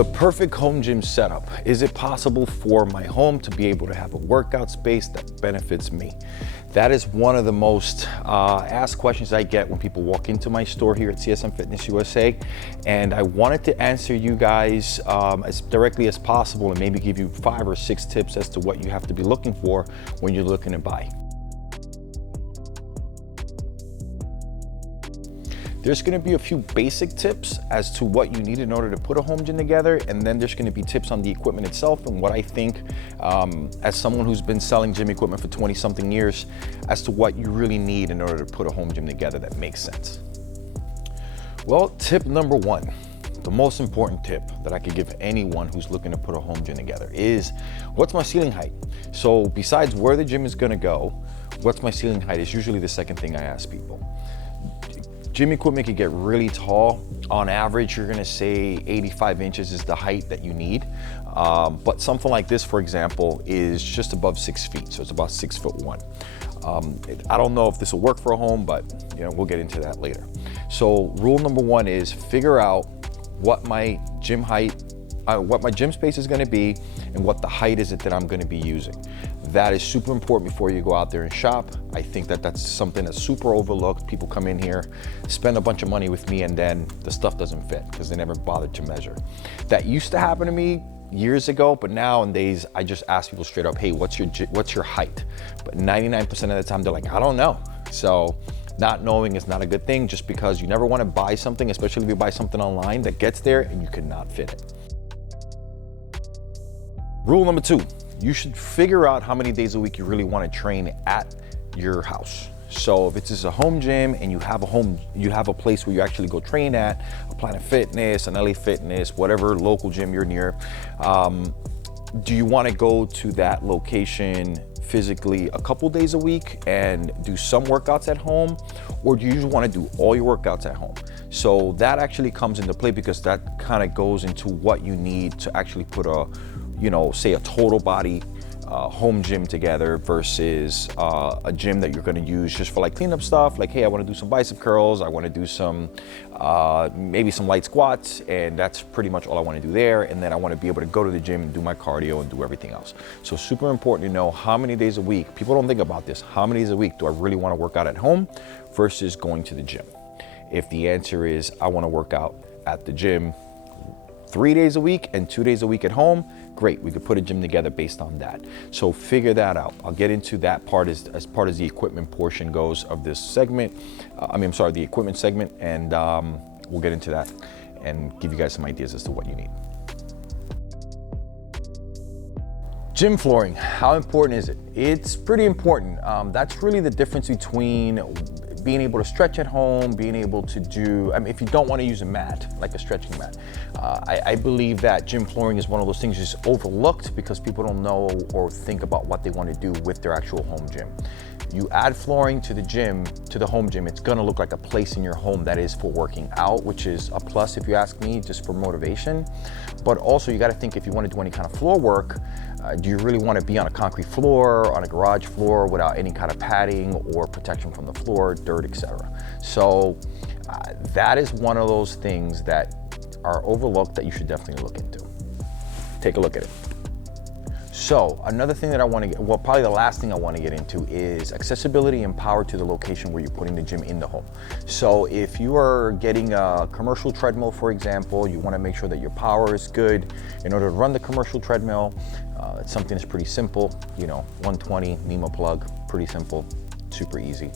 The perfect home gym setup. Is it possible for my home to be able to have a workout space that benefits me? That is one of the most asked questions I get when people walk into my store here at CSM Fitness USA. And I wanted to answer you guys as directly as possible and maybe give you 5 or 6 tips as to what you have to be looking for when you're looking to buy. There's gonna be a few basic tips as to what you need in order to put a home gym together, and then there's gonna be tips on the equipment itself and what I think, as someone who's been selling gym equipment for 20 something years, as to what you really need in order to put a home gym together that makes sense. Well, tip number 1, the most important tip that I could give anyone who's looking to put a home gym together is, what's my ceiling height? So besides where the gym is gonna go, what's my ceiling height is usually the second thing I ask people. Gym equipment can get really tall. On average, you're gonna say 85 inches is the height that you need. But something like this, for example, is just above 6 feet. So it's about 6'1". I don't know if this will work for a home, but we'll get into that later. So rule number 1 is figure out what my gym height, what my gym space is gonna be and what the height is that I'm gonna be using. That is super important before you go out there and shop. I think that that's something that's super overlooked. People come in here, spend a bunch of money with me, and then the stuff doesn't fit because they never bothered to measure. That used to happen to me years ago, but nowadays I just ask people straight up, hey, what's your height? But 99% of the time they're like, I don't know. So not knowing is not a good thing, just because you never want to buy something, especially if you buy something online that gets there and you cannot fit it. Rule number 2, you should figure out how many days a week you really want to train at your house. So if it's just a home gym and you have a place where you actually go train at, a Planet Fitness, an LA Fitness, whatever local gym you're near, do you want to go to that location physically a couple days a week and do some workouts at home, or do you just want to do all your workouts at home? So that actually comes into play, because that kind of goes into what you need to actually put a, say a total body home gym together versus a gym that you're going to use just for like cleanup stuff. Like, hey, I want to do some bicep curls, I want to do some maybe some light squats, and that's pretty much all I want to do there. And then I want to be able to go to the gym and do my cardio and do everything else. So super important to know how many days a week. People don't think about this. How many days a week do I really want to work out at home versus going to the gym? If the answer is I want to work out at the gym 3 days a week and 2 days a week at home, great, we could put a gym together based on that. So figure that out. I'll get into that part as part of the equipment portion goes of this segment. The equipment segment, and we'll get into that and give you guys some ideas as to what you need. Gym flooring, how important is it? It's pretty important. That's really the difference between being able to stretch at home, being able to do, if you don't want to use a mat, like a stretching mat, I believe that gym flooring is one of those things just overlooked because people don't know or think about what they want to do with their actual home gym. You add flooring to the gym, to the home gym, it's gonna look like a place in your home that is for working out, which is a plus if you ask me, just for motivation. But also you gotta think, if you wanna do any kind of floor work, do you really wanna be on a concrete floor, on a garage floor without any kind of padding or protection from the floor, dirt, etc. So that is one of those things that are overlooked that you should definitely look into. Take a look at it. So another thing that I want to get, well, probably the last thing I want to get into is accessibility and power to the location where you're putting the gym in the home. So if you are getting a commercial treadmill, for example, you want to make sure that your power is good in order to run the commercial treadmill. It's something that's pretty simple, 120 NEMA plug, pretty simple, super easy.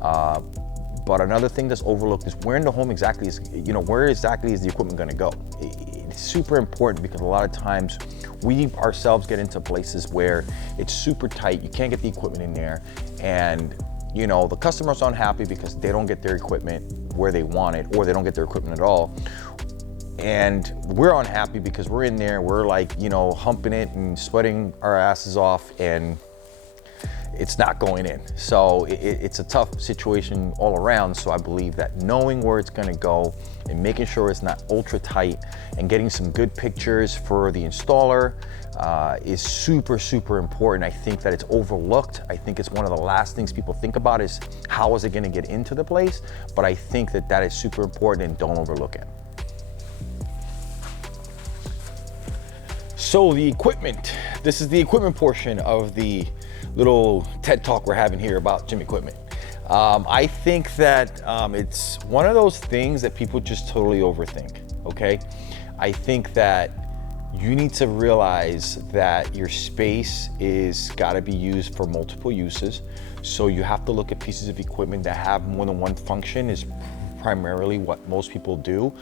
But another thing that's overlooked is where in the home exactly is, where exactly is the equipment going to go? It's super important because a lot of times we ourselves get into places where it's super tight, you can't get the equipment in there, and the customers aren't happy because they don't get their equipment where they want it, or they don't get their equipment at all. And we're unhappy because we're in there, we're like, humping it and sweating our asses off, and it's not going in. So it's a tough situation all around. So I believe that knowing where it's gonna go and making sure it's not ultra tight and getting some good pictures for the installer is super, super important. I think that it's overlooked. I think it's one of the last things people think about is how is it gonna get into the place? But I think that that is super important, and don't overlook it. So the equipment, this is the equipment portion of the little TED Talk we're having here about gym equipment. I think that it's one of those things that people just totally overthink, okay? I think that you need to realize that your space is gotta be used for multiple uses. So you have to look at pieces of equipment that have more than one function is primarily what most people do,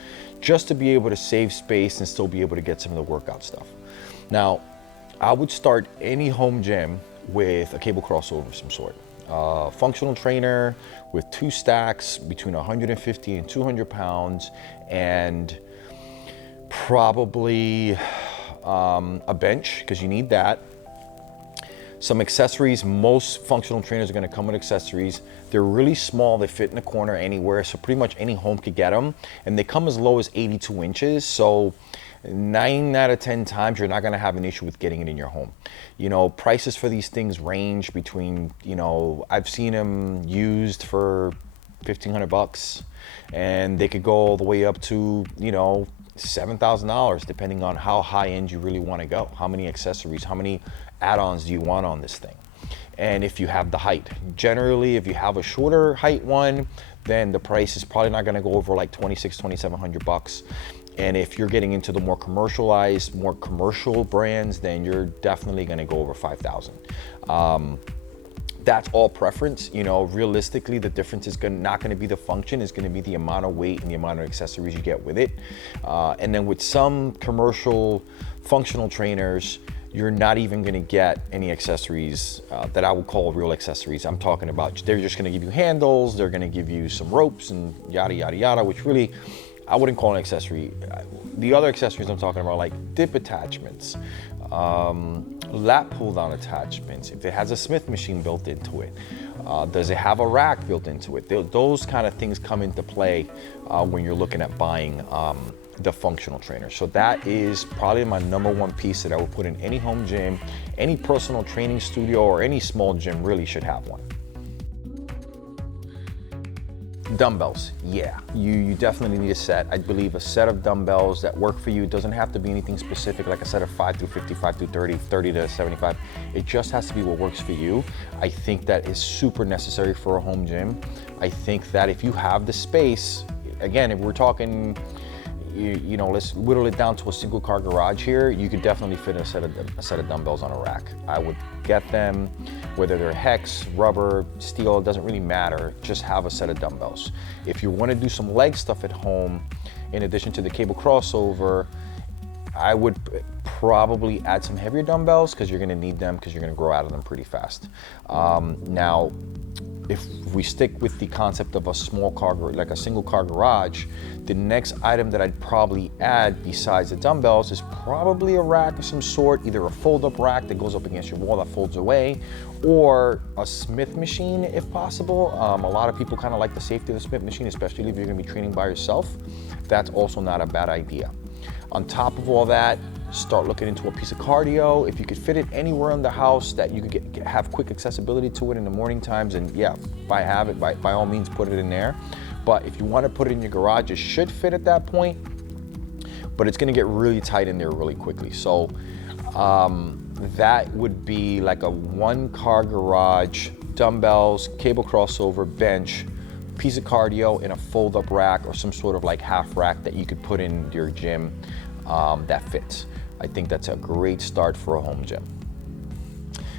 just to be able to save space and still be able to get some of the workout stuff. Now, I would start any home gym with a cable crossover of some sort. Functional trainer with 2 stacks between 150 and 200 pounds, and probably a bench, because you need that. Some accessories. Most functional trainers are going to come with accessories. They're really small, they fit in a corner anywhere, so pretty much any home could get them, and they come as low as 82 inches, so 9 out of 10 times you're not going to have an issue with getting it in your home. You know, prices for these things range between, you know, I've seen them used for $1,500, and they could go all the way up to, you know, $7,000, depending on how high end you really want to go. How many accessories, how many add-ons do you want on this thing? And if you have the height. Generally, if you have a shorter height one, then the price is probably not going to go over like $2,700. And if you're getting into the more commercialized, more commercial brands, then you're definitely going to go over $5,000. That's all preference. You know, realistically, the difference is not going to be the function, it's going to be the amount of weight and the amount of accessories you get with it. And then with some commercial functional trainers, you're not even going to get any accessories that I would call real accessories. I'm talking about, they're just going to give you handles, they're going to give you some ropes and yada, yada, yada, which really, I wouldn't call an accessory. The other accessories I'm talking about, like dip attachments, lat pull down attachments, if it has a Smith machine built into it, does it have a rack built into it? Those kind of things come into play when you're looking at buying the functional trainer. So that is probably my number one piece that I would put in any home gym. Any personal training studio or any small gym really should have one. Dumbbells, yeah, you definitely need a set. I believe a set of dumbbells that work for you. It doesn't have to be anything specific, like a set of 5 through 50, 5 through 30, 30 to 75. It just has to be what works for you. I think that is super necessary for a home gym. I think that if you have the space, again, if we're talking, you know, let's whittle it down to a single car garage here, you could definitely fit a set of dumbbells on a rack. I would get them, whether they're hex, rubber, steel, it doesn't really matter, just have a set of dumbbells. If you want to do some leg stuff at home, in addition to the cable crossover, I would probably add some heavier dumbbells, because you're going to need them, because you're going to grow out of them pretty fast. Now, if we stick with the concept of a small car, like a single car garage, the next item that I'd probably add besides the dumbbells is probably a rack of some sort, either a fold-up rack that goes up against your wall that folds away, or a Smith machine if possible. A lot of people kind of like the safety of the Smith machine, especially if you're going to be training by yourself. That's also not a bad idea. On top of all that, start looking into a piece of cardio. If you could fit it anywhere in the house that you could have quick accessibility to it in the morning times, and yeah, by all means put it in there. But if you want to put it in your garage, it should fit at that point, but it's going to get really tight in there really quickly. So that would be like a 1-car garage, dumbbells, cable crossover, bench, piece of cardio, in a fold-up rack or some sort of like half rack that you could put in your gym that fits. I think that's a great start for a home gym.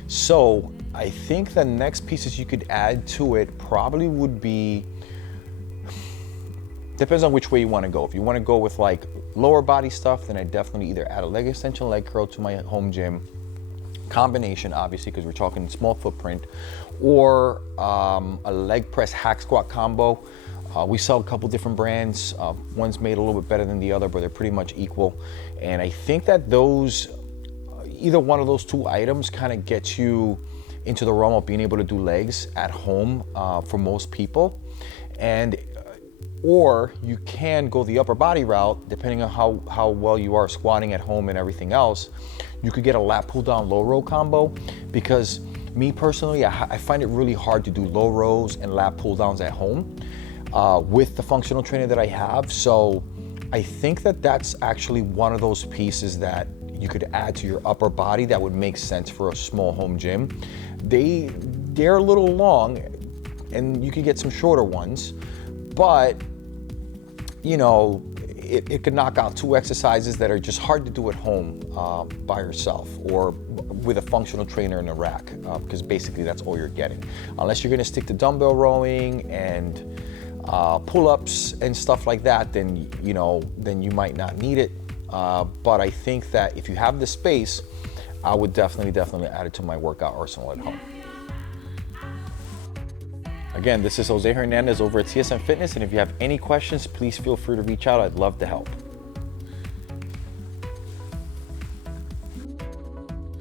So I think the next pieces you could add to it probably would be, depends on which way you want to go. If you want to go with like lower body stuff, then I definitely either add a leg extension, leg curl to my home gym. Combination, obviously, because we're talking small footprint, or a leg press hack squat combo. We sell a couple different brands. One's made a little bit better than the other, but they're pretty much equal. And I think that those, either one of those 2 items kind of gets you into the realm of being able to do legs at home for most people. And or you can go the upper body route, depending on how well you are squatting at home and everything else. You could get a lat pull down low row combo, because me personally, I find it really hard to do low rows and lat pull downs at home with the functional trainer that I have. So I think that that's actually one of those pieces that, you could add to your upper body that would make sense for a small home gym. They're a little long, and you could get some shorter ones, but you know, it could knock out 2 exercises that are just hard to do at home by yourself or with a functional trainer in a rack, because basically that's all you're getting. Unless you're gonna stick to dumbbell rowing and pull-ups and stuff like that, then you might not need it. But I think that if you have the space, I would definitely add it to my workout arsenal at home. Again, this is Jose Hernandez over at CSM Fitness, and if you have any questions, please feel free to reach out. I'd love to help.